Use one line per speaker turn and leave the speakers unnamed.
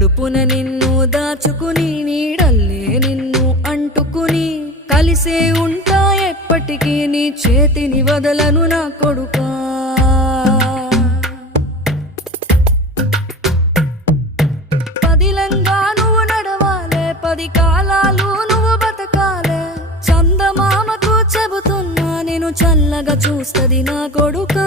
కడుపున నిన్ను దాచుకుని నీడల్లే నిన్ను అంటుకుని కలిసే ఉంటా ఎప్పటికీ నీ చేతిని వదలను నా కొడుకా. పదిలంగా నువ్వు నడవాలే పది కాలాలు నువ్వు బతకాలే. చందమామకు చెబుతున్నా నేను చల్లగా చూస్తది నా కొడుకా.